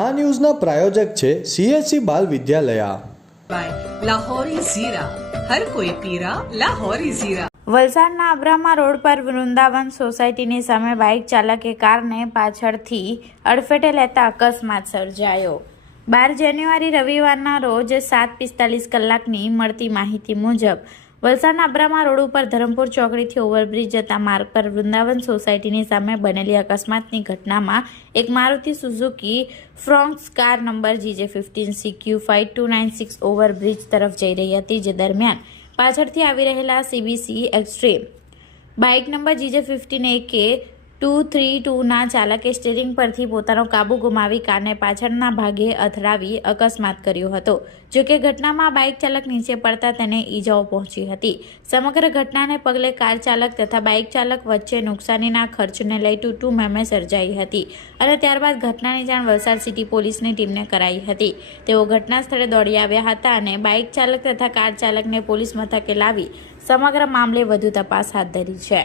આ ન્યૂઝના પ્રાયોજક છે સીએસસી બાલ વિદ્યાલયા. વલસાડના આબરામાં રોડ પર વૃંદાવન સોસાયટીની સામે બાઇક ચાલકે કારને પાછળથી અડફેટે લેતા અકસ્માત સર્જાયો. બાર જાન્યુઆરી રવિવારના રોજ સાત પિસ્તાલીસ કલાકની મળતી માહિતી મુજબ વલસાડના અબ્રામા રોડ ઉપર ધરમપુર ચોકડીથી ઓવરબ્રિજ જતા માર્ગ પર વૃંદાવન સોસાયટીની સામે બનેલી અકસ્માતની ઘટનામાં એક Maruti Suzuki Fronx car number GJ fifteen CQ five two nine six overbridge તરફ જઈ રહી હતી, જે દરમિયાન પાછળથી આવી રહેલા CBC extreme bike number GJ fifteen A K two three ટુના ચાલકે સ્ટીરિંગ પરથી પોતાનો કાબુ ગુમાવી કારને પાછળના ભાગે અથડાવી અકસ્માત કર્યો હતો. જોકે ઘટનામાં બાઇક ચાલક નીચે પડતા તેને ઈજાઓ પહોંચી હતી. સમગ્ર ઘટનાને પગલે કાર ચાલક તથા બાઇક ચાલક વચ્ચે નુકસાનીના ખર્ચને લઈ ટૂટુ મેમે સર્જાઈ હતી અને ત્યારબાદ ઘટનાની જાણ વલસાડ સિટી પોલીસની ટીમને કરાઈ હતી. તેઓ ઘટના સ્થળે દોડી આવ્યા હતા અને બાઇક ચાલક તથા કાર ચાલકને પોલીસ મથકે લાવી સમગ્ર મામલે વધુ તપાસ હાથ ધરી છે.